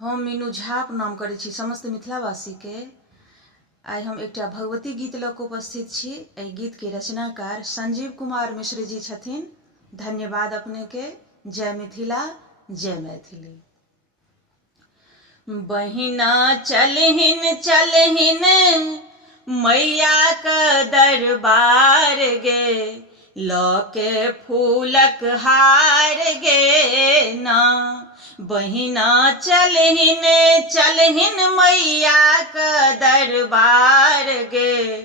हम मीनू झा प्रणाम करै छी समस्त मिथिलावासी के। आइ हम एकटा भगवती गीत लऽ कऽ उपस्थित छी। एहि गीत के रचनाकार संजीव कुमार मिश्र जी छथिन। धन्यवाद अपने के। जय मिथिला, जय मैथिली। बहिना चलहिन चलहिन मैया का दरबार गे, लऽ के फूलक हार गे ना। बहिना चलहिन चलहिन मैया का दरबार गे,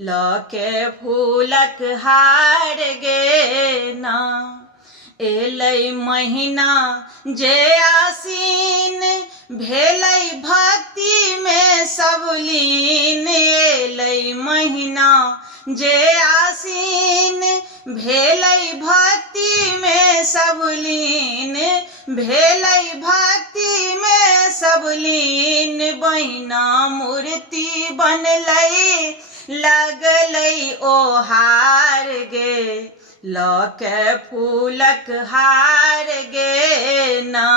लऽ के फूलक हार गे ना। एलै महीना जे आसीन, भेलै भक्ति में सब लीन। एलै महीना जे आसीन, भेलै भक्ति में सब लीन। भेलै भक्ति में सब लीन। बहिना मूर्ति बनलै, लगलै ओहार गे, लऽ के फूलक हार गे ना।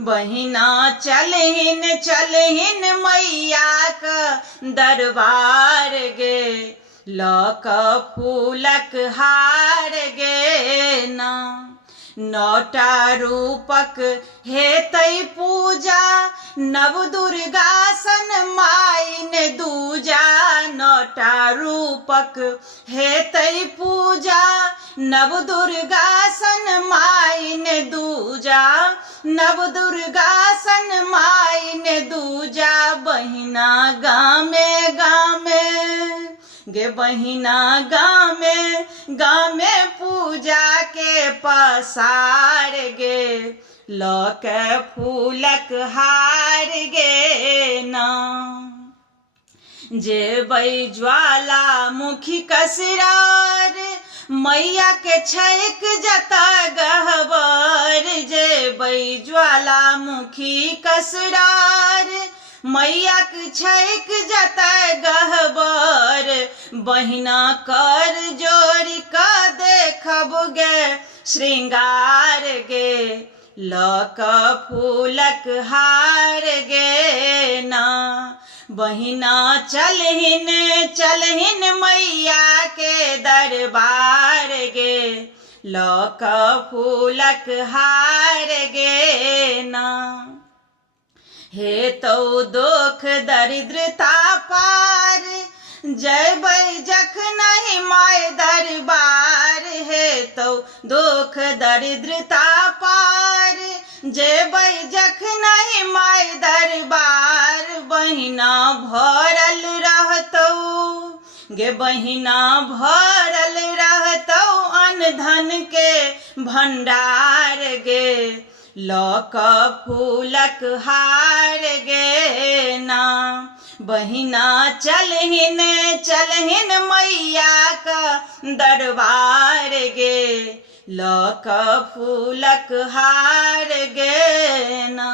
बहिना चलहिन चलहिन मैया का दरबार गे, लऽ के फूलक हार गे ना। नौटा रूपक हेतै पूजा, नव दुर्गासन माइन दूजा। नौटा रूपक हेतै पूजा, नव दुर्गासन माइन दूजा। नव दुर्गासन माइन दूजा। बहिना गामे गामे गे, बहिना गामे गामे पूजा के पसार गे, लऽ के फूलक हार गे ना। जेबै ज्वालामुखी कसरार, मैया के छैक जता गहबर। जेबै ज्वालामुखी कसरार, मैया के छैक जता गहबर। बहिना कर जोड़ी का देखब गे श्रृंगार गे, लऽ के फूलक हार गे ना। बहिना चलहिन चलहिन मैया के दरबार गे, लऽ के फूलक हार गे ना। हेतौ दुख दरिद्रता पार, जयबै जखनहि माय दरबार। हेतौ दुख दरिद्रता पार, जेबै जखनहि माय दरबार। बहिना भरल रहतौ गे, बहिना भरल रहतौ अन्न धन के भंडार गे, लऽ के फूलक हार गे ना। बहिना चलहिन चलहिन मैया का दरबार गे, लऽ के फूलक हार गे ना।